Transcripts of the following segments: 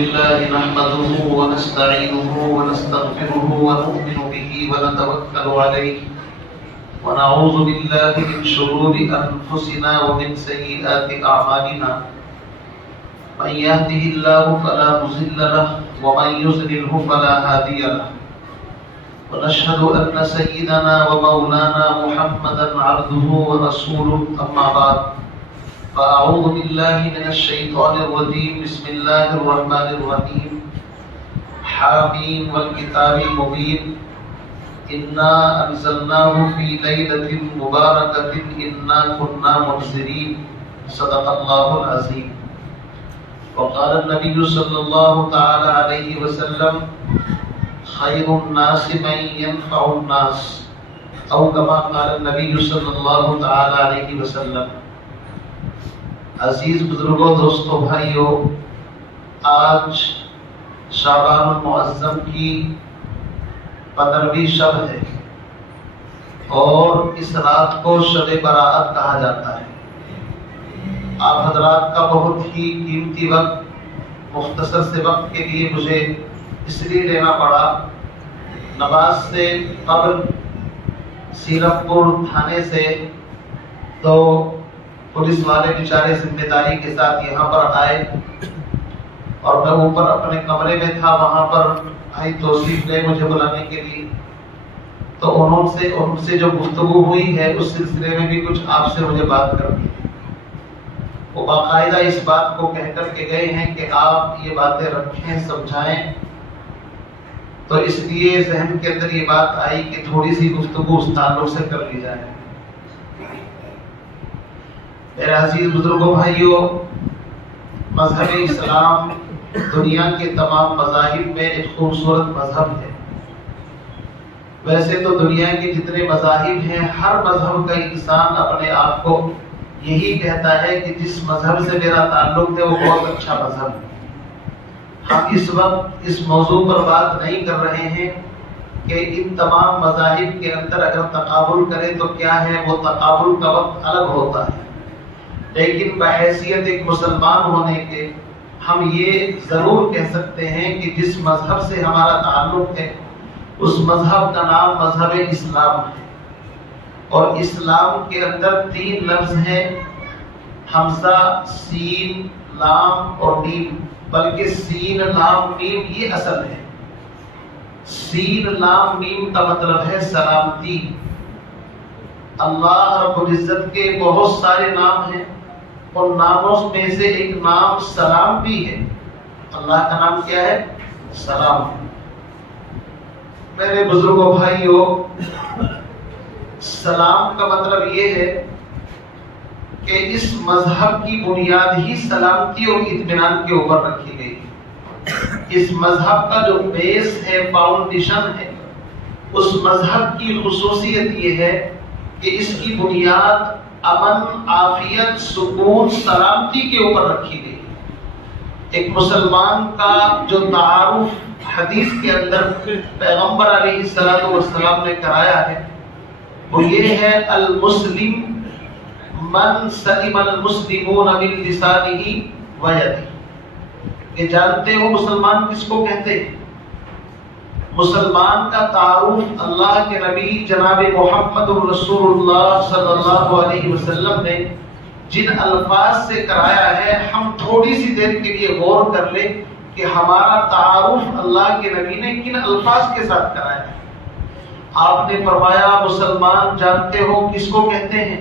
الله نحمده ونستعينه ونستغفره ونؤمن به ونتوكل عليه ونعوذ بالله من شرور أنفسنا ومن سيئات أعمالنا من يهده الله فلا مضل له ومن يضلل فلا هادي له ونشهد أن سيدنا ومولانا محمدا عبده ورسوله أما بعد فأعوذ بالله من الشيطان الرجيم بسم الله الرحمن الرحيم حامين والكتاب المبين إنا أنزلناه في ليلة مباركة إنا كنا منذرين صدق الله العظيم وقال النبي صلى الله تعالى عليه وسلم خير الناس من ينفع الناس أو كما قال النبي صلى الله تعالى عليه وسلم. عزیز بزرگوں، دوستوں، بھائیوں، آج شعبان المعظم کی 15ویں شب ہے اور اس رات کو شب برات کہا جاتا ہے. آپ حضرات کا بہت ہی قیمتی وقت مختصر سے وقت کے لیے مجھے اس لیے لینا پڑا. نماز سے قبل سیرم پور تھانے سے تو پولیس والے بیچارے ذمہ داری کے ساتھ یہاں پر آئے اور میں اوپر اپنے کمرے میں تھا، وہاں پر آئی توصیف لے مجھے بلانے کے لیے. تو ان سے جو گفتگو ہوئی ہے اس سلسلے میں بھی کچھ آپ سے مجھے بات کرنی ہے. وہ باقاعدہ اس بات کو کہہ کر کے گئے ہیں کہ آپ یہ باتیں رکھیں، سمجھائیں. تو اس لیے ذہن کے اندر یہ بات آئی کہ تھوڑی سی گفتگو اس تعلق سے کر لی جائے. میرے عزیز بزرگوں، بھائیوں، مذہب اسلام دنیا کے تمام مذاہب میں ایک خوبصورت مذہب ہے. ویسے تو دنیا کے جتنے مذاہب ہیں ہر مذہب کا انسان اپنے آپ کو یہی کہتا ہے کہ جس مذہب سے میرا تعلق ہے وہ بہت اچھا مذہب ہے. ہم اس وقت اس موضوع پر بات نہیں کر رہے ہیں کہ ان تمام مذاہب کے اندر اگر تقابل کریں تو کیا ہے، وہ تقابل کا وقت الگ ہوتا ہے. لیکن بحیثیت ایک مسلمان ہونے کے ہم یہ ضرور کہہ سکتے ہیں کہ جس مذہب سے ہمارا تعلق ہے اس مذہب کا نام مذہب اسلام ہے. اور اسلام کے اندر 3 لفظ ہیں، حمزہ، سین، لام اور میم. بلکہ سین، لام، میم یہ اصل ہے. سین، لام، میم کا مطلب ہے سلامتی. اللہ رب العزت کے بہت سارے نام ہیں، اور ناموں میں سے ایک نام سلام بھی ہے. اللہ کا نام کیا ہے؟ سلام. میرے بزرگوں، بھائیوں، سلام کا مطلب یہ ہے کہ اس مذہب کی بنیاد ہی سلامتی اور اطمینان کے اوپر رکھی گئی. اس مذہب کا جو بیس ہے، فاؤنڈیشن ہے، اس مذہب کی خصوصیت یہ ہے کہ اس کی بنیاد امن، عافیت، سکون، سلامتی کے اوپر رکھی گئی. ایک مسلمان کا جو تعارف حدیث کے اندر پیغمبر علیہ السلام نے کرایا ہے وہ یہ ہے، المسلم من سلم المسلمون من لسانہ و یدہ. یہ جانتے ہو مسلمان کس کو کہتے ہیں؟ مسلمان کا تعارف اللہ کے نبی جناب محمد رسول اللہ صلی اللہ علیہ وسلم نے جن الفاظ سے کرایا ہے، ہم تھوڑی سی دیر کے لیے غور کر لیں کہ ہمارا تعارف اللہ کے نبی نے کن الفاظ کے ساتھ کرایا ہے. آپ نے فرمایا مسلمان جانتے ہو کس کو کہتے ہیں؟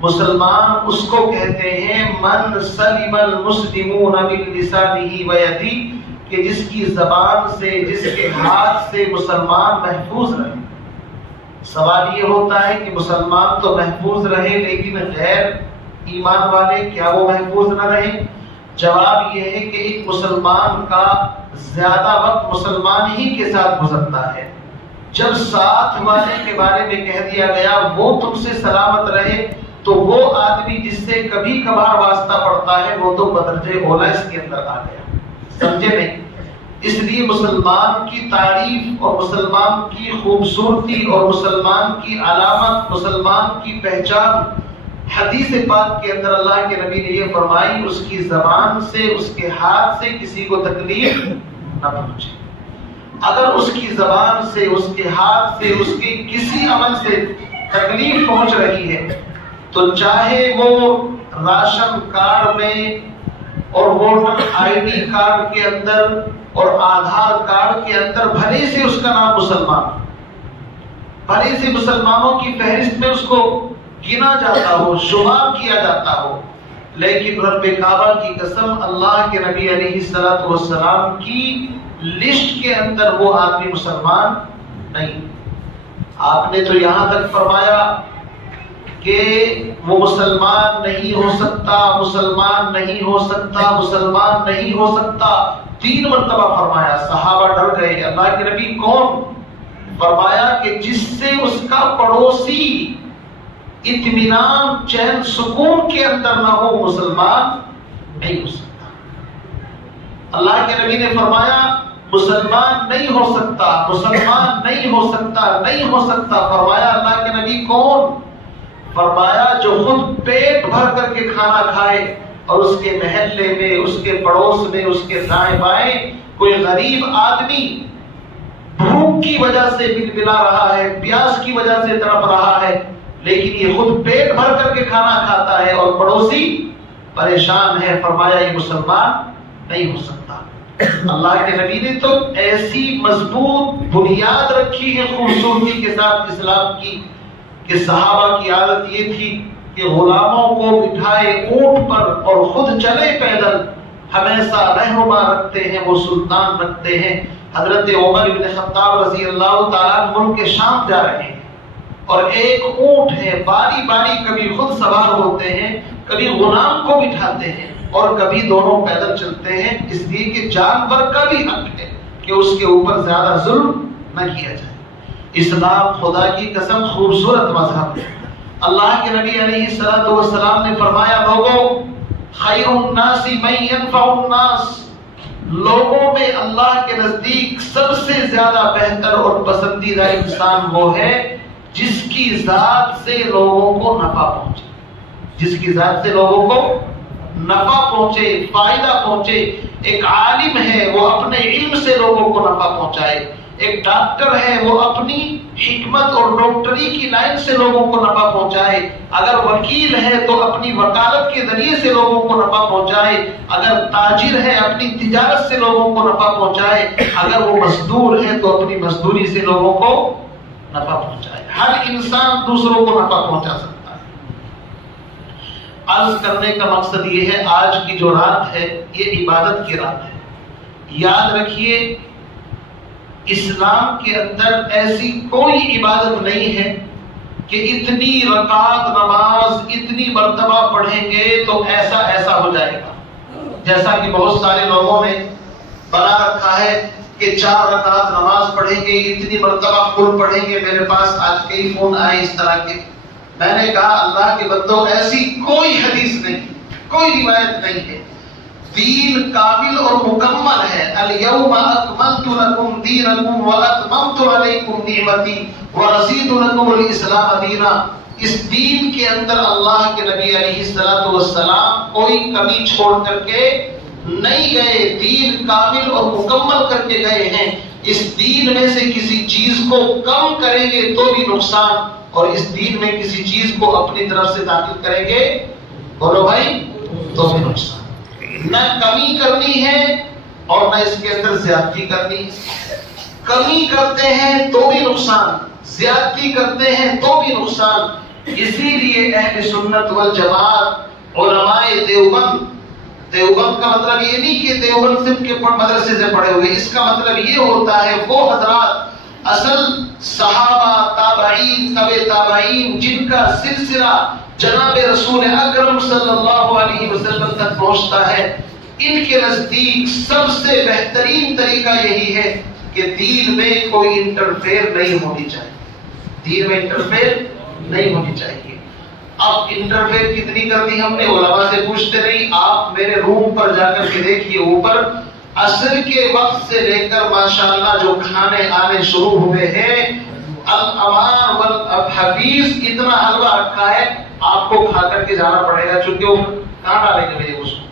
مسلمان اس کو کہتے ہیں من سلم المسلمون من لسانہ و یدہ، کہ جس کی زبان سے، جس کے ہاتھ سے مسلمان محفوظ رہے. سوال یہ ہوتا ہے کہ مسلمان تو محفوظ رہے لیکن غیر ایمان والے کیا وہ محفوظ نہ رہے؟ جواب یہ ہے کہ ایک مسلمان کا زیادہ وقت مسلمان ہی کے ساتھ گزرتا ہے. جب ساتھ والے کے بارے میں کہہ دیا گیا وہ تم سے سلامت رہے تو وہ آدمی جس سے کبھی کبھار واسطہ پڑتا ہے وہ تو بدرجہ اولا اس کے اندر آ گیا. سمجھے نہیں؟ اس لیے مسلمان کی تعریف اور مسلمان کی خوبصورتی اور مسلمان کی علامت، مسلمان کی پہچان حدیث پاک کے اندر اللہ کے نبی نے یہ فرمائی اس کی زبان سے اس کے ہاتھ سے کسی کو تکلیف نہ پہنچے. اگر اس کی زبان سے اس کے ہاتھ سے اس کے کسی عمل سے تکلیف پہنچ رہی ہے تو چاہے وہ راشن کارڈ میں اور ووٹر آئی ڈی کارڈ کے اندر اور آدھار کارڈ کے اندر بھلے سے اس کا نام مسلمان، بھلے سے مسلمانوں کی فہرست میں اس کو گنا جاتا ہو، شمار کیا جاتا ہو، لیکن رب کعبہ کی قسم اللہ کے نبی علیہ الصلوۃ والسلام کی لسٹ کے اندر وہ آدمی مسلمان نہیں. آپ نے تو یہاں تک فرمایا کہ وہ مسلمان نہیں ہو سکتا، مسلمان نہیں ہو سکتا، مسلمان نہیں ہو سکتا، 3 مرتبہ فرمایا. صحابہ ڈر گئے، اللہ کے نبی کون؟ فرمایا کہ جس سے اس کا پڑوسی اطمینان چین سکون کے اندر نہ ہو مسلمان نہیں ہو سکتا. اللہ کے نبی نے فرمایا مسلمان نہیں ہو سکتا، مسلمان نہیں ہو سکتا، نہیں ہو سکتا. فرمایا اللہ کے نبی کون؟ فرمایا جو خود پیٹ بھر کر کے کھانا کھائے اور اس کے محلے میں، اس کے پڑوس میں، اس کے دائیں بائیں کوئی غریب آدمی بھوک کی وجہ سے بلبلا رہا ہے، پیاس کی وجہ سے تڑپ رہا ہے، لیکن یہ خود پیٹ بھر کر کے کھانا کھاتا ہے اور پڑوسی پریشان ہے. فرمایا یہ مسلمان نہیں ہو سکتا. اللہ کے نبی نے تو ایسی مضبوط بنیاد رکھی ہے خوبصورتی کے ساتھ اسلام کی کہ صحابہ کی عادت یہ تھی کہ غلاموں کو بٹھائے اونٹ پر اور خود چلے پیدل، ہمیشہ رہنما رکھتے ہیں، وہ سلطان رکھتے ہیں. حضرت عمر بن خطاب رضی اللہ تعالیٰ ملک کے شام جا رہے ہیں اور ایک اونٹ ہے، باری باری کبھی خود سوار ہوتے ہیں، کبھی غلام کو بٹھاتے ہیں اور کبھی دونوں پیدل چلتے ہیں، اس لیے کہ جانور کا بھی حق ہے کہ اس کے اوپر زیادہ ظلم نہ کیا جائے. اسلام خدا کی قسم خوبصورت مذہب ہے. اللہ کے نبی علیہ الصلوۃ والسلام نے فرمایا لوگوں خیر الناس من ينفع الناس، لوگوں میں اللہ کے نزدیک سب سے زیادہ بہتر اور پسندیدہ انسان وہ ہے جس کی ذات سے لوگوں کو نفع پہنچے، جس کی ذات سے لوگوں کو نفع پہنچے، فائدہ پہنچے. ایک عالم ہے وہ اپنے علم سے لوگوں کو نفع پہنچائے، ایک ڈاکٹر ہے وہ اپنی حکمت اور ڈاکٹری کی لائن سے لوگوں کو نفع پہنچائے، اگر وکیل ہے تو اپنی وکالت کے ذریعے سے لوگوں کو نفع پہنچائے، اگر تاجر ہے اپنی تجارت سے لوگوں کو نفع پہنچائے، اگر وہ مزدور ہے تو اپنی مزدوری سے لوگوں کو نفع پہنچائے. ہر انسان دوسروں کو نفع پہنچا سکتا ہے. عرض کرنے کا مقصد یہ ہے آج کی جو رات ہے یہ عبادت کی رات ہے. یاد رکھیے اسلام کے اندر ایسی کوئی عبادت نہیں ہے کہ اتنی رکعت نماز اتنی مرتبہ پڑھیں گے تو ایسا ایسا ہو جائے گا. جیسا کہ بہت سارے لوگوں نے بنا رکھا ہے کہ 4 رکعت نماز پڑھیں گے، اتنی مرتبہ قل پڑھیں گے. میرے پاس آج کئی فون آئے اس طرح کے. میں نے کہا اللہ کے بندو ایسی کوئی حدیث نہیں، کوئی روایت نہیں ہے. دین کامل اور مکمل ہے. الیوم اکملت لکم دینکم واتممت علیکم نعمتی ورضیت لکم الاسلام دینا. اس دین کے اندر اللہ کے نبی علیہ الصلوۃ والسلام کوئی کمی چھوڑ کر کے نہیں گئے، دین کامل اور مکمل کر کے گئے ہیں. اس دین میں سے کسی چیز کو کم کریں گے تو بھی نقصان، اور اس دین میں کسی چیز کو اپنی طرف سے داخل کریں گے بولو بھائی تو بھی نقصان. نہ کمی کرنی ہے اور نہ اس کے اندر زیادتی کرنی ہے. کمی کرتے ہیں تو بھی نقصان، زیادتی کرتے ہیں تو بھی نقصان. اسی لیے اہل سنت والجماعت علماء دیوبند کا مطلب یہ نہیں کہ دیوبند صرف کے مدرسے سے پڑھے ہوئے، اس کا مطلب یہ ہوتا ہے وہ حضرات اصل صحابہ تابعین تبع تابعین جن کا سلسلہ جناب رسول اکرم صلی اللہ علیہ وسلم تک پہنچتا ہے، ان کے نزدیک سب سے بہترین طریقہ یہی ہے کہ دین میں کوئی انٹرفیئر نہیں ہونی چاہیے. دین میں انٹرفیئر نہیں ہونی چاہیے. اب انٹرفیئر کتنی کر دی ہم نے علماء سے پوچھتے نہیں. آپ میرے روم پر جا کر کے دیکھیے، اوپر عصر کے وقت سے لے کر ماشاءاللہ جو کھانے آنے شروع ہوئے ہیں الامار والحفیظ اتنا حلوہ رکھا ہے، آپ کو کھا کر کے جانا پڑے گا، چونکہ وہ کہاں ڈالیں گے بھائی اس کو؟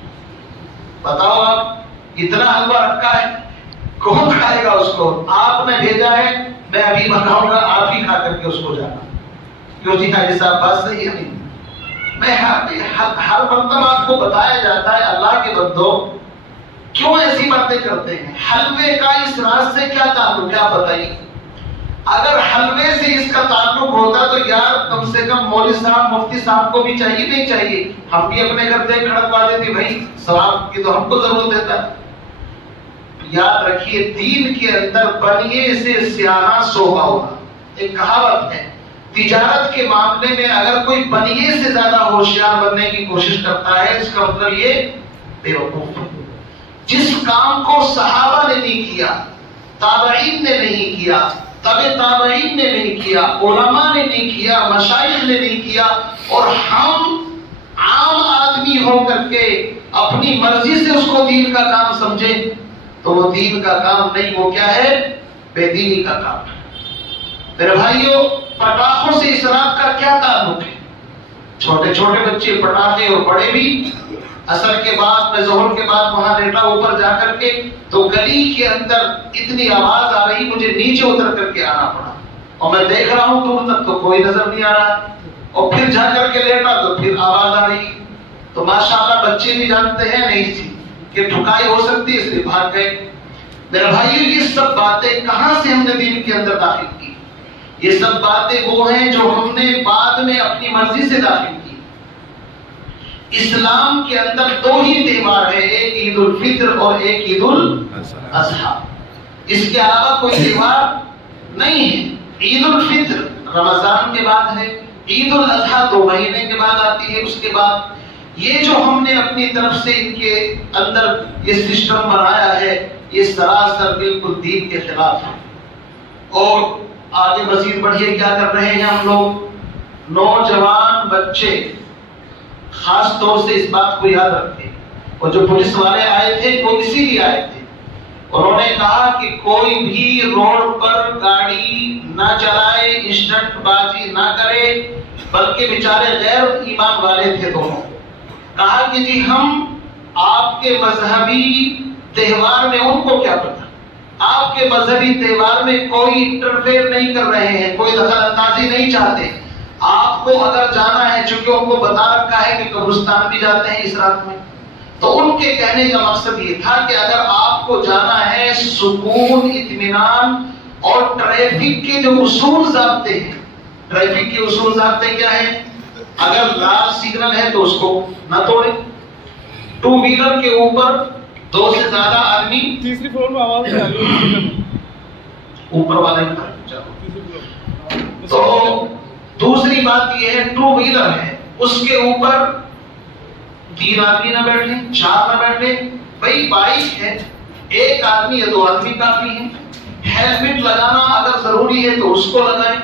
بتاؤ آپ، اتنا حلوہ رکھا ہے، کون کھائے گا اس کو؟ آپ نے بھیجا ہے، میں ابھی بتاؤں گا، آپ ہی کھا کر کے اس کو جانا۔ کیوں جی حاجی صاحب بات صحیح ہے نہیں؟ میں ہر مرتبہ آپ کو بتایا جاتا ہے اللہ کے بندو کیوں ایسی باتیں کرتے ہیں؟ حلوے کا اس راز سے کیا تعلق ہے آپ بتائیے؟ اگر حلوے سے اس کا تعلق ہوتا تو یار کم سے کم مولوی صاحب مفتی صاحب کو بھی چاہیے نہیں چاہیے؟ ہم بھی اپنے گھر سے کھڑکوا دیتے بھائی، ثواب کی تو ہم کو ضرورت دیتا ہے۔ یاد رکھیے دین کے اندر بنیے سے سیانہ سوگا ہوگا، ایک کہاوت ہے، تجارت کے معاملے میں اگر کوئی بنیے سے زیادہ ہوشیار بننے کی کوشش کرتا ہے اس کا مطلب یہ بے وقوف۔ جس کام کو صحابہ نے نہیں کیا، تابعین نے نہیں کیا، تبع تابعین نے نہیں کیا، علماء نے نہیں کیا، مشائخ نے نہیں کیا، اور ہم عام آدمی ہو کر کے اپنی مرضی سے اس کو دین کا کام سمجھے تو وہ دین کا کام نہیں، وہ کیا ہے؟ بے دینی کا کام ہے۔ میرے بھائیوں، پٹاخوں سے اسراف کا کیا تعلق ہے؟ چھوٹے چھوٹے بچے پٹاخے اور بڑے بھی، عصر کے بعد میں ظہر کے بعد وہاں لیٹا اوپر جا کر کے تو گلی کے اندر اتنی آواز آ رہی، مجھے نیچے اتر کر کے آنا پڑا، اور میں دیکھ رہا ہوں دور تک تو کوئی نظر نہیں آ رہا، اور پھر جا کر کے لیٹا تو پھر آواز آ رہی، تو ماشاءاللہ بچے بھی جانتے ہیں نہیں سی کہ ٹھکائی ہو سکتی، اس لیے بھاگ گئے۔ میرے بھائیوں، یہ سب باتیں کہاں سے ہم نے دین کے اندر داخل کی؟ یہ سب باتیں وہ ہیں جو ہم نے بعد میں اپنی مرضی سے داخل کی۔ اسلام کے اندر دو ہی تہوار ہے، ایک عید الفطر اور ایک عید الاضحیٰ، اس کے علاوہ کوئی تہوار نہیں ہے۔ عید الفطر رمضان کے بعد ہے، عید الاضحیٰ 2 مہینے کے بعد آتی ہے۔ اس کے بعد یہ جو ہم نے اپنی طرف سے ان کے اندر یہ سسٹم بنایا ہے، یہ سراسر بالکل دین کے خلاف ہے۔ اور آگے مزید بڑھیے کیا کر رہے ہیں ہم لوگ؟ نوجوان بچے خاص طور سے اس بات کو یاد رکھیں، اور جو پولیس والے آئے تھے وہ اسی لیے آئے تھے، انہوں نے کہا کہ کوئی بھی روڈ پر گاڑی نہ چلائے، اسٹنٹ بازی نہ کرے، بلکہ بیچارے غیر ایمان والے تھے دونوں۔ کہا کہ جی ہم آپ کے مذہبی تہوار میں، ان کو کیا پتا، آپ کے مذہبی تہوار میں کوئی انٹرفیئر نہیں کر رہے ہیں، کوئی دخل اندازی نہیں چاہتے۔ آپ کو اگر جانا ہے، چونکہ ان کو بتا رکھا ہے کہ قبرستان بھی جاتے ہیں اس رات میں، تو ان کے کہنے کا مقصد یہ تھا کہ اگر آپ کو جانا ہے سکون، اطمینان اور ٹریفک کے جو اصول ضابطے ہیں، ٹریفک کے اصول ضابطے کیا ہیں؟ اگر لال سگنل ہے تو اس کو نہ توڑے، 2 ویلر کے اوپر 2 سے زیادہ آدمی، تیسری فلور میں آواز آ رہی ہے، اوپر والے میں تو دوسری بات یہ ہے 2 ویلر ہے، اس کے اوپر 3 آدمی نہ بیٹھے، 4 نہ بیٹھے، بھائی بائک ہے، 1 آدمی یا 2 آدمی کافی ہیں۔ ہیلمٹ لگانا اگر ضروری ہے تو اس کو لگائیں۔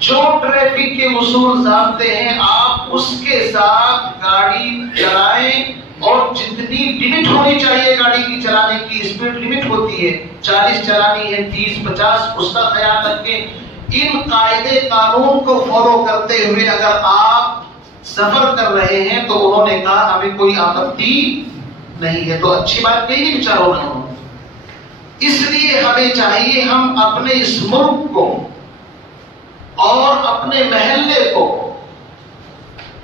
جو ٹریفک کے اصول ضابطے ہیں آپ اس کے ساتھ گاڑی چلائیں، اور جتنی لمٹ ہونی چاہیے گاڑی کی چلانے کی، اسپیڈ لمٹ ہوتی ہے 40 چلانی ہے، 30-50، اس کا خیال رکھیں۔ ان قاعدے قانون کو فالو کرتے ہوئے اگر آپ سفر کر رہے ہیں تو انہوں نے کہا ہمیں کوئی آپتی نہیں ہے، تو اچھی بات کہی نہیں بچاروں نے۔ اس لیے ہمیں چاہیے ہم اپنے اس ملک کو اور اپنے محلے کو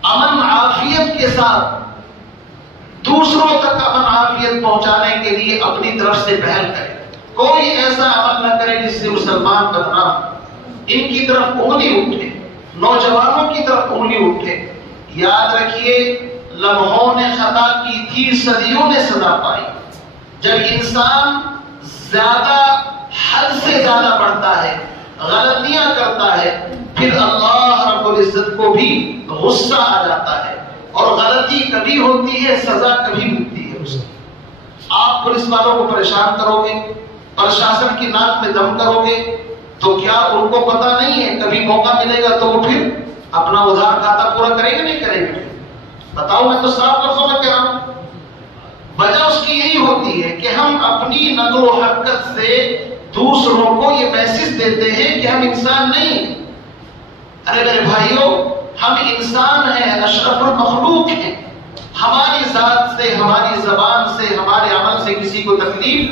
امن عافیت کے ساتھ دوسروں تک امن عافیت پہنچانے کے لیے اپنی طرف سے پہل کریں۔ کوئی ایسا عمل نہ کرے جس سے مسلمان بدنام، ان کی طرف انگلی اٹھے، نوجوانوں کی طرف انگلی اٹھے۔ یاد رکھیے لمحوں نے خطا کی تھی، صدیوں نے سزا پائی۔ جب انسان زیادہ حد سے زیادہ بڑھتا ہے، غلطیاں کرتا ہے، پھر اللہ رب العزت کو بھی غصہ آ جاتا ہے، اور غلطی کبھی ہوتی ہے، سزا کبھی ملتی ہے اس کی۔ آپ پولیس والوں کو پریشان کرو گے، پرشاسن کی ناک میں دم کرو گے، تو کیا ان کو پتہ نہیں ہے کبھی موقع ملے گا تو وہ پھر اپنا ادھار کھاتا پورا کریں گے نہیں کریں گے؟ بتاؤ، میں تو صاف لفظوں میں کہہ رہا ہوں۔ وجہ اس کی یہی ہوتی ہے کہ ہم اپنی نقل و حرکت سے دوسروں کو یہ میسج دیتے ہیں کہ ہم انسان نہیں ہیں. ارے میرے بھائیوں، ہم انسان ہیں، اشرف المخلوق ہیں. ہماری ذات سے، ہماری زبان سے، ہمارے عمل سے کسی کو تکلیف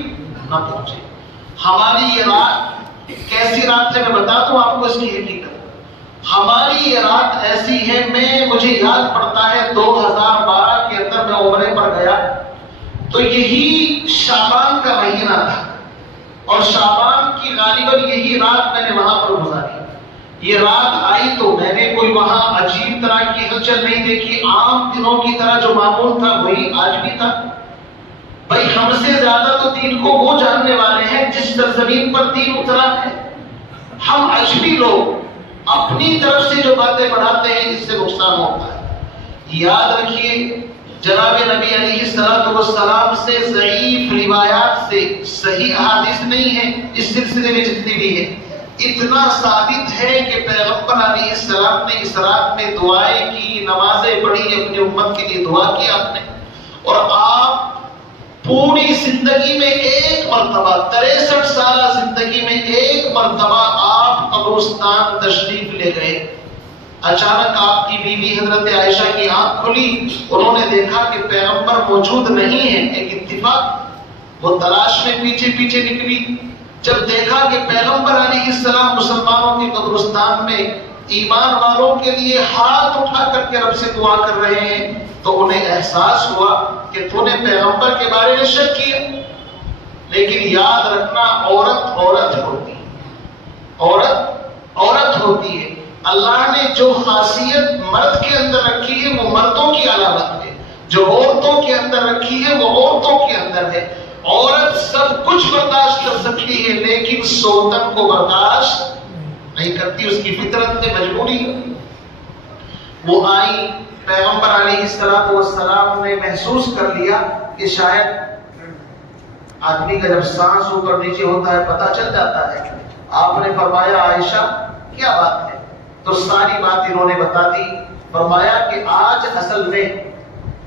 نہ پہنچے. ہماری یہ رات کیسی رات ہے میں بتا دوں آپ کو اس کی حقیقت. ہماری یہ رات ایسی ہے، مجھے یاد پڑتا ہے 2012 کے اندر میں عمرے پر گیا تو یہی شعبان کا مہینہ تھا اور شعبان کی غالباً یہی رات میں نے وہاں پر گزاری. یہ رات آئی تو میں نے کوئی وہاں عجیب طرح کی ہلچل نہیں دیکھی. عام دنوں کی طرح جو معمول تھا وہی آج بھی تھا. بھائی ہم سے زیادہ تو دین کو وہ جاننے والے ہیں جس سرزمین پر دین اترا ہے. ہم عجمی لوگ اپنی طرف سے جو باتیں بڑھاتے ہیں اس سے نقصان ہوتا ہے. یاد رکھیے جناب نبی علیہ السلام سے ضعیف روایات سے صحیح احادیث نہیں ہے اس سلسلے میں جتنی بھی ہے. اتنا ثابت ہے کہ پیغمبر علیہ السلام نے اس رات میں دعائیں کی، نمازیں پڑھی، اپنی امت کے لیے دعا کی آپ نے. اور آپ پوری زندگی میں ایک مرتبہ 63 سالہ زندگی میں ایک مرتبہ آپ قبرستان تشریف لے گئے. اچانک آپ کی بیوی حضرت عائشہ کی آنکھ کھلی، انہوں نے دیکھا کہ پیغمبر موجود نہیں ہے. ایک اتفاق، وہ تلاش میں پیچھے پیچھے نکلی. جب دیکھا کہ پیغمبر علیہ السلام مسلمانوں کے قبرستان میں ایمان والوں کے لیے ہاتھ اٹھا کر کے رب سے دعا کر رہے ہیں تو انہیں احساس ہوا کہ تو نے پیغمبر کے بارے میں شک کیا. لیکن یاد رکھنا عورت ہوتی ہے، عورت ہوتی ہے. اللہ نے جو خاصیت مرد کے اندر رکھی ہے وہ مردوں کی علامت ہے، جو عورتوں کے اندر رکھی ہے وہ عورتوں کے اندر ہے. عورت سب کچھ برداشت کر سکتی ہے لیکن سوتن کو برداشت نہیں کرتی، اس کی فطرت میں مجبوری ہے. وہ آئی، پیغمبر علیہ السلام نے محسوس کر لیا کہ شاید آدمی کا جب سانس اوپر نیچے ہوتا ہے پتہ چل جاتا ہے. آپ نے فرمایا عائشہ کیا بات ہے؟ تو ساری بات انہوں نے بتا دی. فرمایا کہ آج اصل میں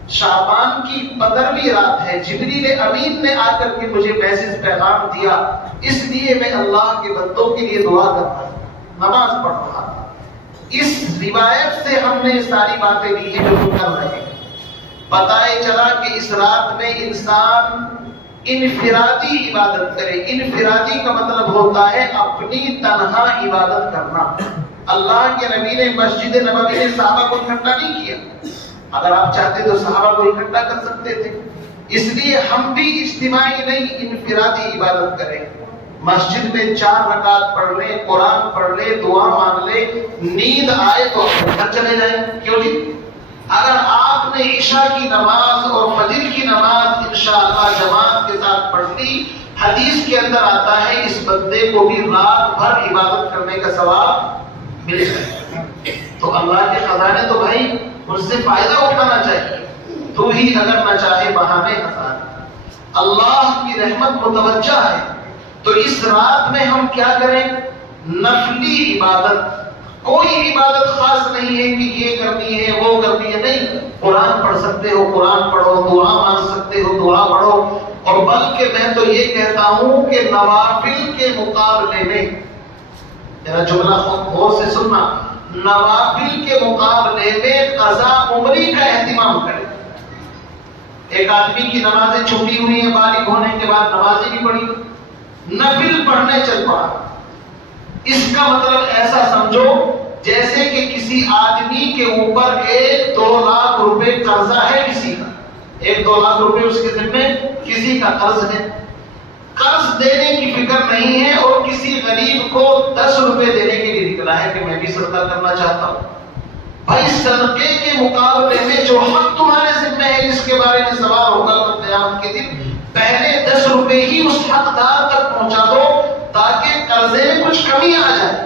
شعبان کی 15ویں رات ہے. جبریل امین نے آ کر کے مجھے میسج پیغام دیا، اس لیے میں اللہ کے بندوں کے لیے دعا کر رہا تھا، نماز پڑھ رہا تھا. اس روایت سے ہم نے ساری باتیں لی ہیں جو ہم کر رہے ہیں. پتہ چلا کہ اس رات میں انسان انفرادی عبادت کرے. انفرادی کا مطلب ہوتا ہے اپنی تنہا عبادت کرنا. اللہ کے نبی نے مسجد نبوی میں صحابہ کو اکٹھا نہیں کیا. اگر آپ چاہتے تو صحابہ کو اکٹھا کر سکتے تھے. اس لیے ہم بھی اجتماعی نہیں انفرادی عبادت کریں. مسجد میں 4 رکعت پڑھ لیں، قرآن پڑھ لیں، دعا مانگ لیں، نیند آئے تو اپنے گھر چلے جائیں. کیوں جی؟ اگر آپ نے عشاء کی نماز اور فجر کی نماز انشاءاللہ جماعت کے ساتھ پڑھ لی، حدیث کے اندر آتا ہے اس بندے کو بھی رات بھر عبادت کرنے کا ثواب ملے گا. تو اللہ کے خزانے تو بھائی اس سے فائدہ اٹھانا چاہیے. تو ہی اگر نہ چاہے بہانے خزانے. اللہ کی رحمت متوجہ ہے. تو اس رات میں ہم کیا کریں؟ نفلی عبادت. کوئی عبادت خاص نہیں ہے کہ یہ کرنی ہے وہ کرنی ہے، نہیں. قرآن پڑھ سکتے ہو قرآن پڑھو، دعا مانگ سکتے ہو دعا پڑھو. اور بلکہ میں تو یہ کہتا ہوں کہ نوافل کے مقابلے میں، میرا جملہ غور سے سننا، نوافل کے مقابلے میں قضا عمری کا اہتمام کریں. ایک آدمی کی نمازیں چھوٹی ہوئی ہیں، بالغ ہونے کے بعد نمازیں بھی پڑھی، نفل پڑھنے چل پڑا. اس کا مطلب ایسا سمجھو جیسے کہ کسی آدمی کے اوپر 1-2 لاکھ روپے قرضہ ہے کسی کا. 1-2 لاکھ روپے اس کے ذمہ کسی کا قرض ہے. قرض دینے کی فکر نہیں ہے اور کسی غریب کو 10 روپے دینے کے لیے نکلا ہے کہ میں بھی صدقہ کرنا چاہتا ہوں. بھائی صدقے کے مقابلے میں جو حق تمہارے ذمہ ہے جس کے بارے میں سوال ہوگا قیامت کے دن، پہلے 10 روپے ہی اس حقدار تک پہنچا دو تاکہ قرضے میں کچھ کمی آ جائے.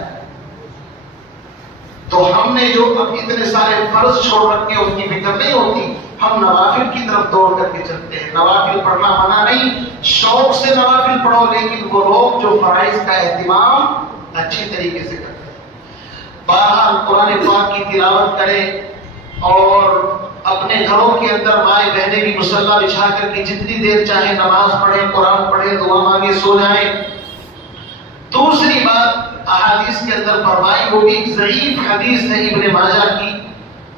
تو ہم نے جو اب اتنے سارے فرض چھوڑ رکھے ان کی فکر نہیں ہوتی، ہم نوافل کی طرف دوڑ کر کے چلتے ہیں. نوافل پڑھنا منع نہیں، شوق سے نوافل پڑھو، لیکن وہ لوگ جو فرائض کا اہتمام اچھی طریقے سے کرتے ہیں. بہرحال قرآن پاک کی تلاوت کریں اور اپنے گھروں کے اندر مائیں بہنیں بھی مصلی بچھا کر کے جتنی دیر چاہے نماز پڑھیں، قرآن پڑھیں، دعا مانگے، سو جائیں. دوسری بات احادیث کے اندر فرمائی، وہ بھی ایک ضعیف حدیث ہے ابن ماجہ کی،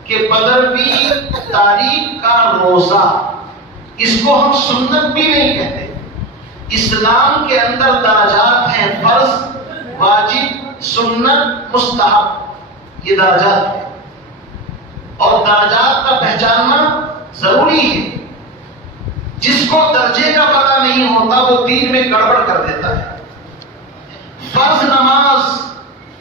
کہ 15ویں تاریخ کا روزہ، اس کو ہم سنت بھی نہیں کہتے۔ اسلام کے اندر درجات ہیں، فرض، واجب، سنت، مستحب، یہ درجات ہیں، اور درجات کا پہچاننا ضروری ہے۔ جس کو درجے کا پتہ نہیں ہوتا وہ دین میں گڑبڑ کر دیتا ہے۔ فرض نماز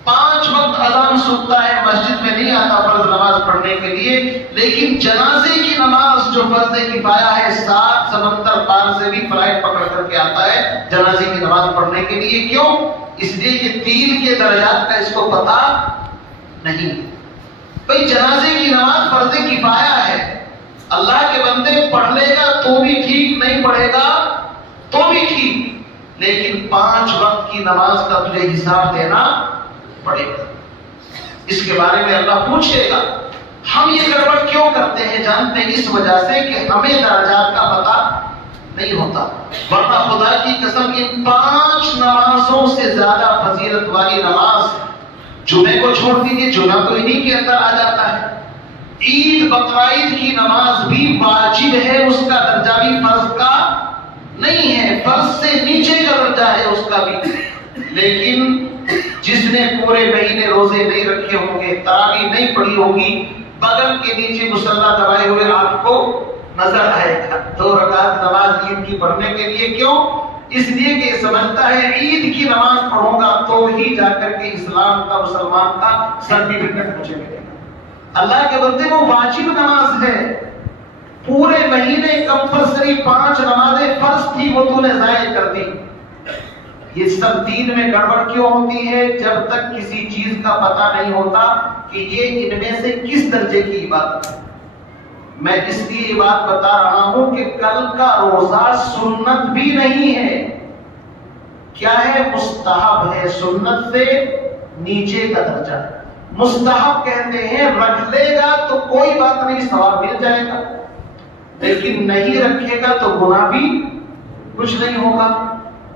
5 وقت اذان سنتا ہے، مسجد میں نہیں آتا فرض نماز پڑھنے کے لیے، لیکن جنازے کی نماز جو فرض کفایہ ہے 7 سمندر پار سے بھی فلائٹ پکڑ کر کے آتا ہے جنازے کی نماز پڑھنے کے لیے۔ کیوں؟ اس لیے کہ دین کے درجات کا اس کو پتہ نہیں۔ بھئی جنازے کی نماز فرض کفایہ ہے، اللہ کے بندے پڑھ لے گا تو بھی ٹھیک، نہیں پڑھے گا تو بھی ٹھیک، لیکن 5 وقت کی نماز کا تجھے حساب دینا پڑے گا۔ اس کے بارے میں اللہ پوچھے گا۔ ہم یہ گڑبڑ کیوں کرتے ہیں؟ جانتے ہیں اس وجہ سے کہ ہمیں درجات کا پتہ نہیں ہوتا، ورنہ خدا کی قسم ان 5 نمازوں سے زیادہ فضیلت والی نماز جمعے کو چھوڑ دیجیے، جمعہ تو انہی کے اندر آ جاتا ہے۔ عید بقرعید کی نماز بھی واجب ہے، اس کا درجہ بھی فرض کا نہیں ہے، فرض سے نیچے کا درجہ ہے اس کا بھی، لیکن جس نے پورے مہینے روزے نہیں رکھے ہوں گے، تراویح نہیں پڑھی ہوگی، بغل کے نیچے مصلی دبائے ہوئے آپ کو نظر آئے گا 2 رکعت نماز عید کی پڑھنے کے لیے۔ کیوں؟ اس لیے کہ سمجھتا ہے عید کی نماز پڑھوں گا تو ہی جا کر کے اسلام کا، مسلمان کا سرٹیفکیٹ مجھے ملے گا۔ اللہ کے بندے وہ واجب نماز ہے، پورے مہینے کمپلسری 5 نمازیں فرض تھی وہ تو نے ضائع کر دی۔ یہ سب دین میں گڑبڑ کیوں ہوتی ہے؟ جب تک کسی چیز کا پتہ نہیں ہوتا کہ یہ ان میں سے کس درجے کی عبادت ہے۔ میں اس لیے یہ بات بتا رہا ہوں کہ کل کا روزہ سنت بھی نہیں ہے، کیا ہے؟ مستحب ہے، سنت سے نیچے کا درجہ ہے۔ مستحب کہتے ہیں رکھ لے گا تو کوئی بات نہیں، ثواب مل جائے گا، لیکن نہیں رکھے گا تو گناہ بھی کچھ نہیں ہوگا۔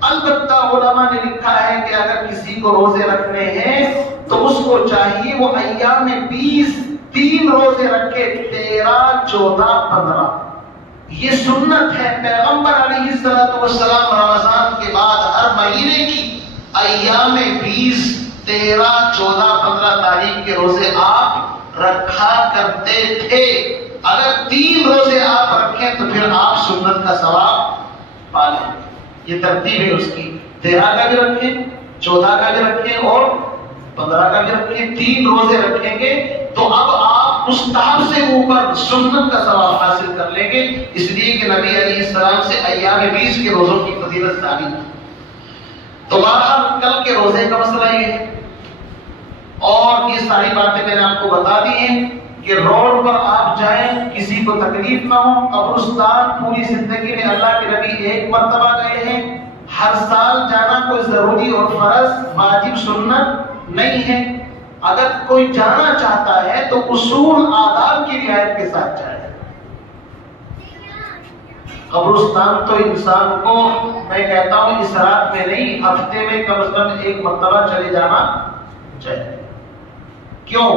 البتہ علماء نے لکھا ہے کہ اگر کسی کو روزے رکھنے ہیں تو اس کو چاہیے وہ ایام 20 3 روزے رکھے، 13 14 15، یہ سنت ہے۔ پیغمبر علیہ السلام رمضان کے بعد ہر مہینے کی ایام 20 13 14 15 تاریخ کے روزے آپ رکھا کرتے تھے۔ اگر 3 روزے آپ رکھیں تو پھر آپ سنت کا ثواب پا لیں گے۔ یہ ترتیب ہے اس کی، 13 کا بھی رکھیں، 14 کا بھی رکھیں اور 15 کا بھی رکھیں، 3 روزے رکھیں گے تو اب آپ مستحب سے اوپر سنت کا ثواب حاصل کر لیں گے، اس لیے کہ نبی علیہ السلام سے ایام 20 کے روزوں کی فضیلت ثابت ہے۔ تو بہرحال کل کے روزے کا مسئلہ یہ ہے، اور یہ ساری باتیں میں نے آپ کو بتا دی ہیں کہ روڈ پر آپ جائیں کسی کو تکلیف نہ ہو۔ قبرستان پوری زندگی میں اللہ کے نبی 1 مرتبہ گئے ہیں، ہر سال جانا کوئی ضروری اور فرض واجب سنت نہیں ہے۔ اگر کوئی جانا چاہتا ہے تو اصول آداب کی رعایت کے ساتھ جائے۔ قبرستان تو انسان کو میں کہتا ہوں اس رات میں نہیں، ہفتے میں کم از کم 1 مرتبہ چلے جانا چاہیے۔ کیوں؟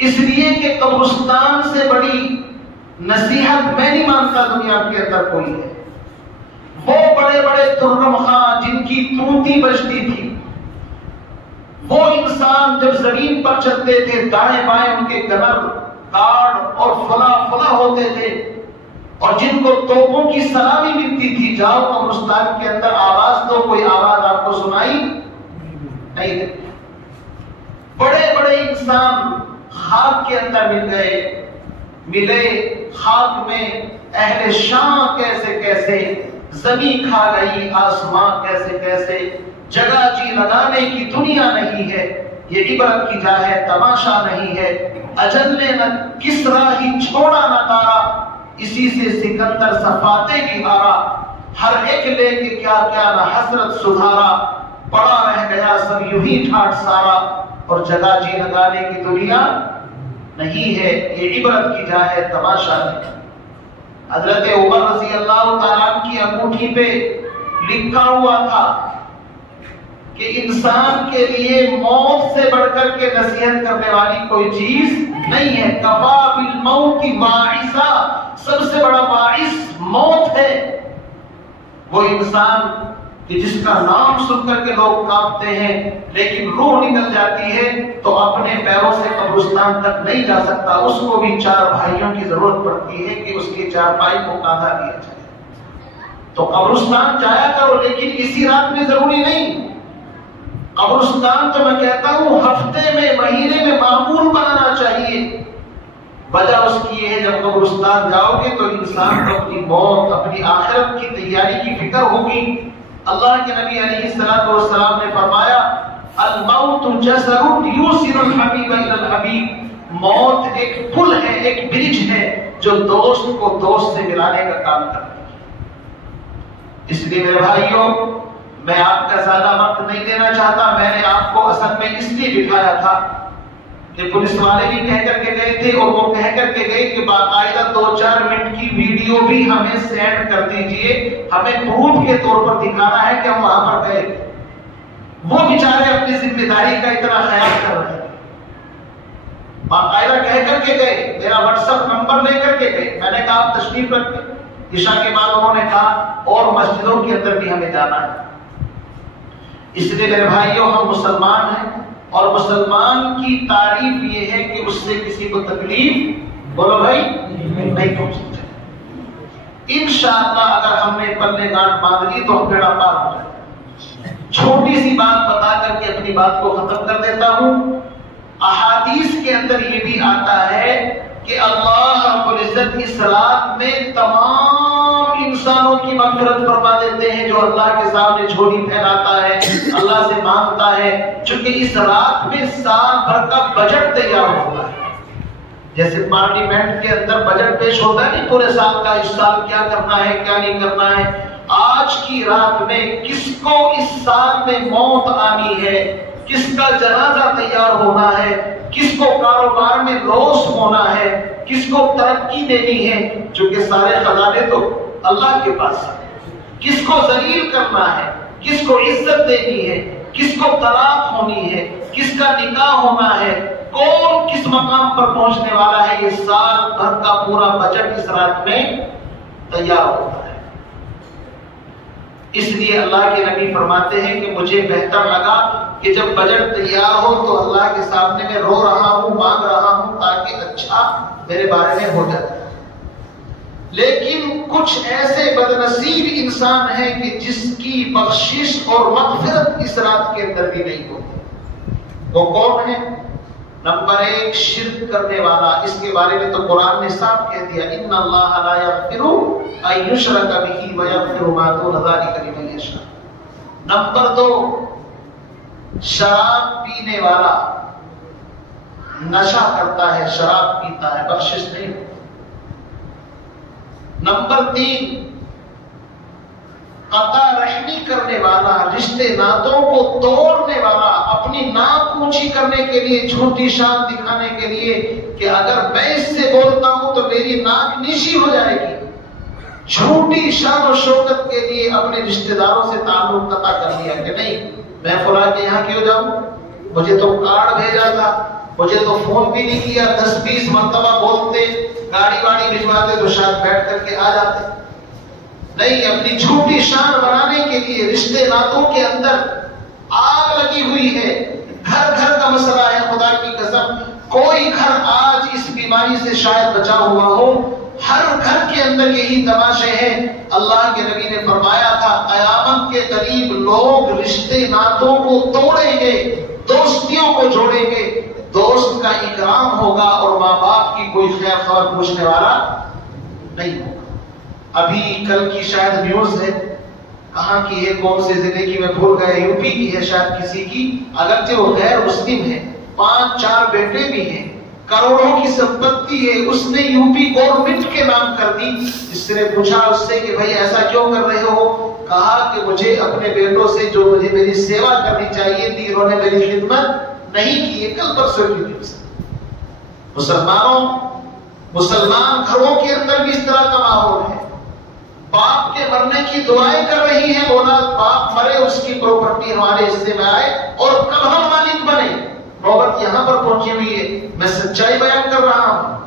اس لیے کہ قبرستان سے بڑی نصیحت میں نہیں مانتا دنیا کے اندر کوئی ہے۔ وہ بڑے بڑے ترم خاں جن کی تونتی بجتی تھی، وہ انسان جب زمین پر چلتے تھے دائیں بائیں ان کے گنر کارڈ اور فلا ہوتے تھے، اور جن کو توپوں کی سلامی ملتی تھی، جاؤ قبرستان کے اندر آواز دو، کوئی آواز آپ کو سنائی نہیں دیتی۔ بڑے بڑے انسان خاک کے اندر ملے خاک میں، اہل شام کیسے کیسے، زمین کھا گئی آسمان کیسے کیسے، جگہ جی لگانے کی دنیا نہیں ہے، یہ عبرت کی جا ہے تماشا نہیں ہے۔ اجل نے نہ کسرا ہی چھوڑا نہ تارا، اسی سے سکندر صفاتے بھی ہارا، ہر ایک لے کے کیا کیا نہ حسرت سدھارا، پڑا رہ گیا سب یوں ہی ٹھاٹ سارا، اور جگہ جی لگانے کی دنیا نہیں ہے، یہ عبرت کی جا ہے تماشا نہیں۔ حضرت عمر رضی اللہ تعالیٰ کی انگوٹھی پہ لکھا ہوا تھا کہ انسان کے لیے موت سے بڑھ کر کے نصیحت کرنے والی کوئی چیز نہیں ہے. کفا بالموت واعظا، سب سے بڑا واعظ موت ہے. وہ انسان کہ جس کا نام سن کر کے لوگ کانپتے ہیں لیکن روح نکل جاتی ہے تو اپنے پیروں سے قبرستان تک نہیں جا سکتا. اس کو بھی 4 بھائیوں کی ضرورت پڑتی ہے کہ اس کے 4 بھائی کو کاندھا دیا جائے. تو قبرستان جایا کرو، لیکن اسی رات میں ضروری نہیں. قبرستان تو میں کہتا ہوں ہفتے میں، مہینے میں معمول بنانا چاہیے. وجہ اس کی یہ ہے جب قبرستان جاؤ گے تو انسان کو اپنی موت، اپنی آخرت کی تیاری کی فکر ہوگی. اللہ کے نبی علیہ السلام نے فرمایا الموت جسر یوصل الحبیب الی الحبیب، موت ایک پل ہے، ایک برج ہے جو دوست کو دوست سے ملانے کا کام کرتا ہے. اس لیے میرے بھائیوں، میں آپ کا زیادہ وقت نہیں دینا چاہتا. میں نے آپ کو اصل میں اس لیے بٹھایا تھا کہ پولیس والے بھی کہہ کر کے گئے تھے اور وہ کہہ کر کے گئے کہ باقاعدہ 2-4 منٹ کی ویڈیو بھی ہمیں سینڈ کر دیجئے، ہمیں پروف کے طور پر دکھانا ہے کہ ہم وہاں پر گئے. وہ بیچارے اپنی ذمہ داری کا اتنا خیال کر رہے ہیں. باقاعدہ کہہ کر کے گئے، میرا واٹس ایپ نمبر لے کر کے گئے. میں نے کہا آپ تشریف رکھیں. عشاء کے بعد انہوں نے کہا اور مسجدوں کے اندر بھی ہمیں جانا ہے. اس لیے میرے بھائیوں، ہم مسلمان ہیں اور مسلمان کی تعریف یہ ہے کہ اس سے کسی کو تکلیف، بولو بھائی، نہیں پہنچتی. انشاءاللہ اگر ہم نے پلے گانٹ باندھ لی تو ہم بیڑا پار ہو جائے. چھوٹی سی بات بتا کر کے اپنی بات کو ختم کر دیتا ہوں. احادیث کے اندر یہ بھی آتا ہے کہ اللہ رب العزت کی صلاۃ میں تمام انسانوں کی مغفرت فرما دیتے ہیں جو اللہ کے سامنے جھولی پھیلاتا ہے، اللہ سے مانگتا ہے. چونکہ اس رات میں سال بھر کا بجٹ تیار ہوتا ہے. جیسے پارلیمنٹ کے اندر بجٹ پیش ہوتا ہے نہیں پورے سال کا، اس سال کیا کرنا ہے کیا نہیں کرنا ہے. آج کی رات میں کس کو اس سال میں موت آنی ہے، کس کا جنازہ تیار ہونا ہے، کس کو کاروبار میں لاس ہونا ہے، کس کو ترقی دینی ہے، چونکہ سارے خزانے تو اللہ کے پاس ہے. کس کو ذلیل کرنا ہے، کس کو عزت دینی ہے، کس کو طلاق ہونی ہے، کس کا نکاح ہونا ہے، کون کس مقام پر پہنچنے والا ہے، یہ سال بھر کا پورا بجٹ اس رات میں تیار ہوتا ہے. اس لیے اللہ کے نبی فرماتے ہیں کہ مجھے بہتر لگا کہ جب بجٹ تیار ہو تو اللہ کے سامنے میں رو رہا ہوں، مانگ رہا ہوں تاکہ اچھا میرے بارے میں ہو جائے. لیکن کچھ ایسے بدنصیب انسان ہیں کہ جس کی بخشش اور مغفرت اس رات کے اندر بھی نہیں ہوتی. وہ کون ہے؟ نمبر 1 شرک کرنے والا. اس کے بارے میں تو قرآن نے صاف کہہ دیا ان اللہ لا یغفر ان یشرک بہ ویغفر ما دون ذلک لمن یشاء. نمبر 2 شراب پینے والا، نشہ کرتا ہے، شراب پیتا ہے، بخشش نہیں. نمبر 3 قطع رحمی کرنے والا، رشتے ناتوں کو توڑنے والا، اپنی ناک اونچی کرنے کے لیے، جھوٹی شان دکھانے کے لیے کہ اگر میں اس سے بولتا ہوں تو میری ناک نیچی ہو جائے گی. جھوٹی شان و شوکت کے لیے اپنے رشتے داروں سے تعلق قطع کر لیا کہ نہیں میں فلاں کے یہاں کیوں جاؤں، مجھے تو کارڈ بھیجا تھا، مجھے تو فون بھی نہیں کیا. 10-20 مرتبہ بولتے، گاڑی واڑی بھجواتے تو شاید بیٹھ کر کے آ جاتے. نہیں، اپنی جھوٹی شان بنانے کے لیے رشتے ناتوں کے اندر آگ لگی ہوئی ہے. گھر گھر کا مسئلہ ہے. خدا کی قسم کوئی گھر آج اس بیماری سے شاید بچا ہوا ہو، ہر گھر کے اندر یہی تماشے ہیں. اللہ کے نبی نے فرمایا تھا قیامت کے قریب لوگ رشتے ناتوں کو توڑیں گے، دوستیوں کو جوڑیں گے، دوست کا اکرام ہوگا اور ماں باپ کی کوئی خیر خبر پوچھنے والا نہیں ہوگا. ابھی کل کی شاید نیوز ہے، کہاں کی ہے، کون سے ضلع کی میں بھول گیا، یو پی کی ہے شاید کسی کی، اگرچہ وہ غیر مسلم ہے، 5-4 بیٹے بھی ہیں، کروڑوں کی سمپتی ہے، اس نے یو پی گورنمنٹ کے نام کر دی. اس نے پوچھا اس سے کہ بھائی ایسا کیوں کر رہے ہو؟ کہا کہ مجھے اپنے بیٹوں سے جو مجھے میری سیوا کرنی چاہیے تھی انہوں نے میری خدمت نہیں کی ہے. کل پرسوں کی نیوز. مسلمان گھروں کے اندر بھی اس طرح کا ماحول ہے. باپ کے مرنے کی دعائیں کر رہی ہیں، اولاد باپ مرے اس کی پراپرٹی ہمارے حصے میں آئے اور کب ہم مالک بنے۔ نوبت یہاں پر پہنچی ہوئی ہے، میں سچائی بیان کر رہا ہوں۔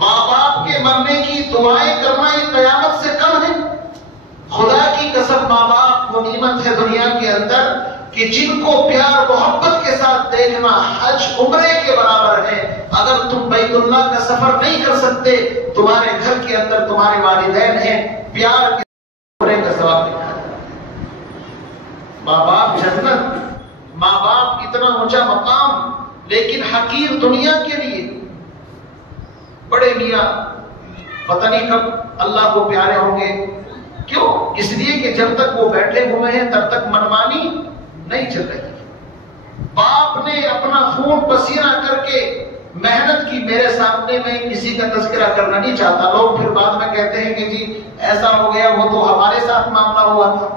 ماں باپ کے مرنے کی دعائیں کرنا یہ قیامت سے کم ہے؟ خدا کی قسم ماں باپ وہ نعمت ہے دنیا کے اندر کہ جن کو پیار محبت کے ساتھ دیکھنا حج عمرے کے برابر ہے۔ اگر تم بیت اللہ کا سفر نہیں کر سکتے، تمہارے گھر کے اندر تمہارے والدین ہیں، پیار کے عمرے کا ثواب لکھا ہے۔ ماں باپ جنت، ماں باپ اتنا اونچا مقام، لیکن حقیر دنیا کے لیے۔ بڑے میاں پتہ نہیں کب اللہ کو پیارے ہوں گے، کیوں؟ اس لیے کہ جب تک وہ بیٹھے ہوئے ہیں تب تک منمانی نہیں چل رہی۔ باپ نے اپنا خون پسینہ کر کے محنت کی، میرے سامنے میں کسی کا تذکرہ کرنا نہیں چاہتا، لوگ پھر بعد میں کہتے ہیں کہ جی ایسا ہو گیا، وہ تو ہمارے ساتھ معاملہ ہوا تھا۔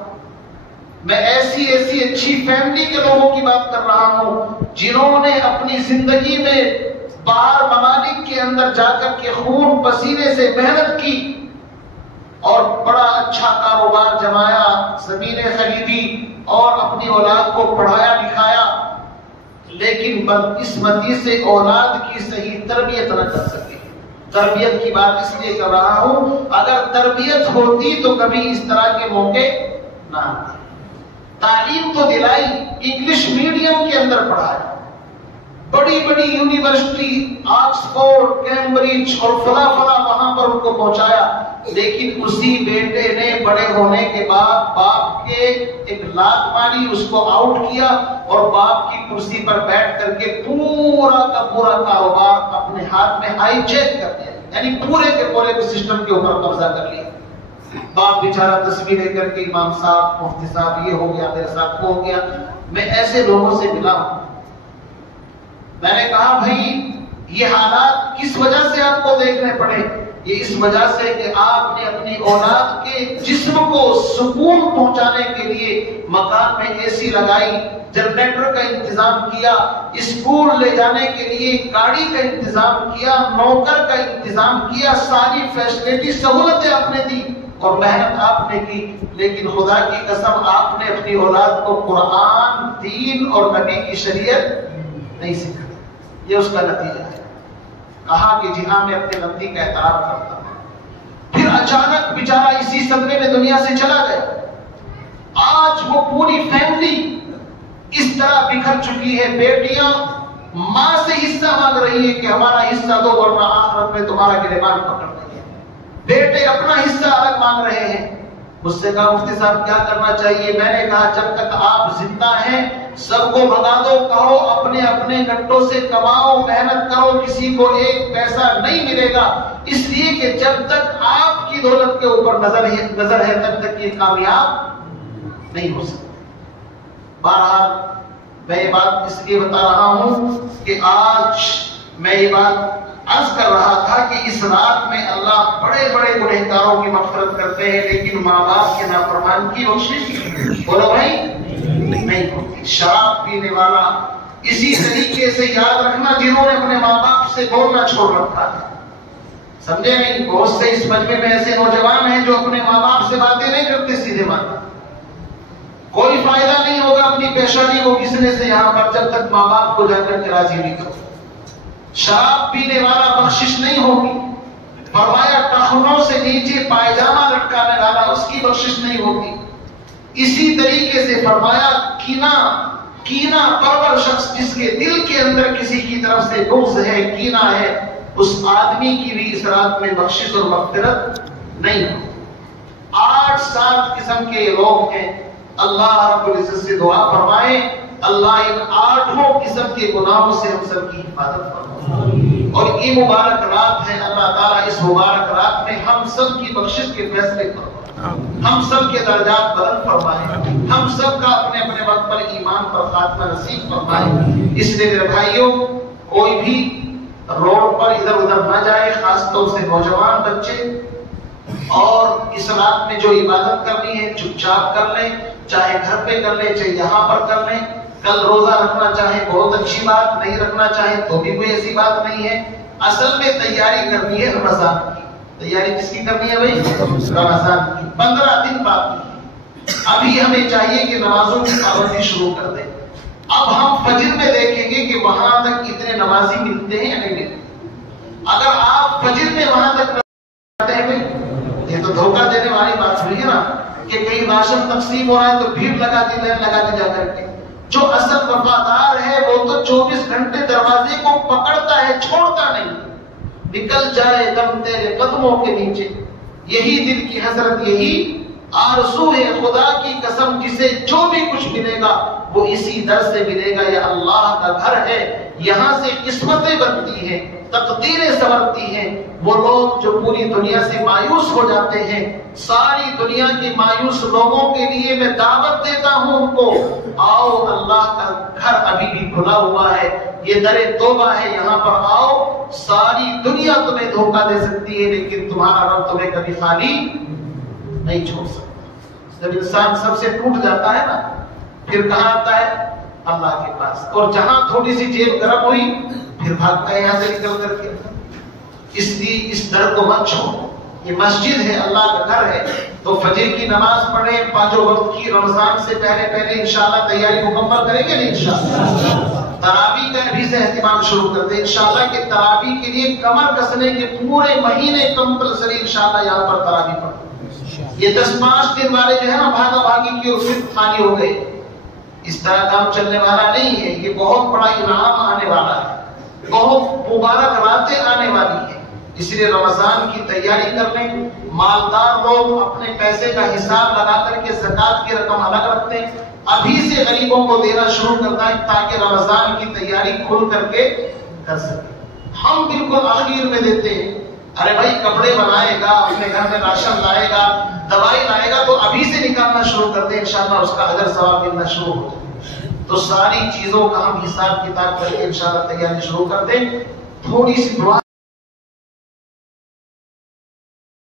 میں ایسی اچھی فیملی کے لوگوں کی بات کر رہا ہوں جنہوں نے اپنی زندگی میں باہر ممالک کے اندر جا کر کے خون پسینے سے محنت کی اور بڑا اچھا کاروبار جمایا، زمینیں خریدی اور اپنی اولاد کو پڑھایا لکھایا، لیکن بدقسمتی سے اولاد کی صحیح تربیت نہ کر سکے۔ تربیت کی بات اس لیے کر رہا ہوں، اگر تربیت ہوتی تو کبھی اس طرح کے موقع نہ آتے۔ تعلیم تو دلائی، انگلش میڈیم کے اندر پڑھایا، بڑی بڑی یونیورسٹی آکسفورڈ، کیمبرج اور فلاں وہاں پر ان کو پہنچایا، لیکن اسی بیٹے نے بڑے ہونے کے بعد باپ کے ایک لات ماری، اس کو آؤٹ کیا اور باپ کی کرسی پر بیٹھ کر کے پورا کا پورا کاروبار اپنے ہاتھ میں ہائی جیک کر دیا، یعنی پورے کے پورے سسٹم کے اوپر قبضہ کر لیا۔ باپ بیچارہ تصویر لے کر کے امام صاحب، مفتی صاحب، یہ ہو گیا میرے ساتھ، وہ ہو گیا۔ میں ایسے لوگوں سے ملا ہوں، میں نے کہا بھائی یہ حالات کس وجہ سے آپ کو دیکھنے پڑے؟ یہ اس وجہ سے کہ آپ نے اپنی اولاد کے جسم کو سکون پہنچانے کے لیے مکان میں اے سی لگائی، جنریٹر کا انتظام کیا، اسکول لے جانے کے لیے گاڑی کا انتظام کیا، نوکر کا انتظام کیا، ساری فیسلٹی سہولتیں آپ نے دی اور محنت آپ نے کی، لیکن خدا کی قسم آپ نے اپنی اولاد کو قرآن، دین اور نبی کی شریعت نہیں سکھائی۔ یہ اس کا نتیجہ ہے۔ کہا کہ جی ہاں میں اپنے غلطی کا اعتراف کرتا ہوں۔ پھر اچانک بیچارہ اسی صدمے میں دنیا سے چلا گیا۔ آج وہ پوری فیملی اس طرح بکھر چکی ہے، بیٹیاں ماں سے حصہ مانگ رہی ہیں کہ ہمارا حصہ دو ورنہ آخرت میں تمہارا گریبان پکڑ لیں گے۔ بیٹے اپنا حصہ الگ مانگ رہے ہیں۔ مجھ سے کہا مفتی صاحب کیا کرنا چاہیے؟ میں نے کہا جب تک آپ زندہ ہیں سب کو بھگا دو، کہو اپنے اپنے گھٹوں سے کماؤ، محنت کرو، کسی کو ایک پیسہ نہیں ملے گا، اس لیے کہ جب تک آپ کی دولت کے اوپر نظر ہے تب تک یہ کامیاب نہیں ہو سکتا۔ بہرحال میں یہ بات اس لیے بتا رہا ہوں کہ آج میں یہ بات عرض کر رہا تھا کہ اس رات میں اللہ بڑے بڑے گنہگاروں کی مغفرت کرتے ہیں، لیکن ماں باپ کے نافرمان کی بخشش بولو بھائی نہیں ہوتی۔ شراب پینے والا اسی طریقے سے یاد رکھنا جنہوں نے اپنے ماں باپ سے بولنا چھوڑ رکھا ہے، سمجھے نہیں؟ بہت سے اس مجمع میں ایسے نوجوان ہیں جو اپنے ماں باپ سے باتیں نہیں کرتے سیدھے مانا، کوئی فائدہ نہیں ہوگا اپنی پیشانی کو گھسنے سے یہاں پر جب تک ماں باپ کو جا کر کے راضی نہیں کرو۔ شراب پینے والا بخشش نہیں ہوگی، فرمایا ٹخنوں سے نیچے پائجامہ لٹکانے والا اس کی بخشش نہیں ہوگی۔ اسی طریقے سے فرمایا کینہ پرور شخص جس کے دل کے اندر کسی کی طرف سے بغض ہے، کینہ ہے، اس آدمی کی بھی اس رات میں بخشش اور مغفرت نہیں ہوگی۔ 8-7 قسم کے لوگ ہیں، اللہ رب العزت سے دعا فرمائے اللہ ان 8 قسم کے گناہوں سے ہم سب کی حفاظت فرمائے، اور یہ مبارک رات ہے، اللہ تعالیٰ اس مبارک رات میں ہم سب کی بخشش کے فیصلے فرمائے، ہم سب کے درجات بلند فرمائے، ہم سب کا اپنے اپنے وقت پر ایمان پر خاتمہ نصیب فرمائے۔ اس لیے میرے بھائیوں کوئی بھی روڈ پر ادھر ادھر نہ جائے، خاص طور سے نوجوان بچے، اور اس رات میں جو عبادت کرنی ہے چپ چاپ کر لیں، چاہے گھر پہ کر لیں چاہے یہاں پر کر لیں۔ کل روزہ رکھنا چاہے بہت اچھی بات، نہیں رکھنا چاہے تو بھی کوئی ایسی بات نہیں ہے، اصل میں تیاری کرنی ہے رمضان کی۔ تیاری کس کی کرنی ہے بھائی؟ رمضان کی 15 دن باقی۔ ابھی ہمیں چاہیے کہ نمازوں کی پابندی شروع کر دیں۔ اب ہم فجر میں دیکھیں گے کہ وہاں تک اتنے نمازی ملتے ہیں یا نہیں ملتے۔ اگر آپ فجر میں وہاں تک جاتے ہیں، یہ تو دھوکہ دینے والی بات ہوئی ہے نا کہ کہیں راشن تقسیم ہو رہا ہے تو بھیڑ لگا دی جا کر کے۔ جو اصل وفادار ہے وہ تو 24 گھنٹے دروازے کو پکڑتا ہے، چھوڑتا نہیں۔ نکل جائے دم تیرے قدموں کے نیچے، یہی دل کی حسرت، یہی آرزو ہے۔ خدا کی قسم جسے جو بھی کچھ ملے گا وہ اسی در سے ملے گا۔ یہ اللہ کا گھر ہے، یہاں سے قسمتیں بنتی ہیں، تقدیریں سنورتی ہیں۔ وہ لوگ جو پوری دنیا سے مایوس ہو جاتے ہیں، ساری دنیا کے مایوس لوگوں کے لیے میں دعوت دیتا ہوں ان کو، آؤ اللہ کا گھر ابھی بھی کھلا ہوا ہے، یہ در توبہ ہے، یہاں پر آؤ۔ ساری دنیا تمہیں دھوکہ دے سکتی ہے لیکن تمہارا رب تمہیں کبھی خالی نہیں چھوڑ سکتا۔ جب انسان سب سے ٹوٹ جاتا ہے نا، پھر کہاں آتا ہے؟ اللہ کے پاس۔ اور جہاں تھوڑی سی جیب گرم ہوئی پھر بھاگتا ہے یہاں سے نکل کر کے۔ اس لیے اس در کو مت چھوڑو، یہ مسجد ہے، اللہ کا گھر ہے۔ تو فجر کی نماز پڑھیں پانچوں وقت کی، رمضان سے پہلے انشاءاللہ تیاری مکمل کریں گے نا انشاءاللہ۔ تراویح کا ابھی سے اہتمام شروع کر دیں انشاءاللہ کہ تراویح کے لیے کمر کسنے کے پورے مہینے کمپلسری انشاءاللہ یہاں پر تراویح پڑھیں۔ یہ 10-5 دن والے جو ہے نا بھاگا بھاگی کی اور پھر خالی ہو گئے، اس طرح کام چلنے والا نہیں ہے۔ یہ بہت بڑا انعام آنے والا ہے، بہت مبارک راتیں آنے والی ہیں، اس لیے رمضان کی تیاری کر لیں۔ مالدار لوگ اپنے پیسے کا حساب لگا کر کے زکوٰۃ کی رقم الگ رکھتے ہیں، ابھی سے غریبوں کو دینا شروع کرنا ہے تاکہ رمضان کی تیاری کھل کر کے کر سکیں۔ ہم بالکل آخر میں دیتے ہیں، ارے بھائی کپڑے بنائے گا، اپنے گھر میں راشن لائے گا، دوائی لائے گا تو ابھی سے نکالنا شروع کر دیں، انشاءاللہ اس کا اجر ثواب ملنا شروع ہو جائے۔ تو ساری چیزوں کا ہم حساب کتاب کر کے انشاءاللہ تیاری شروع کر دیں۔ تھوڑی سی دعا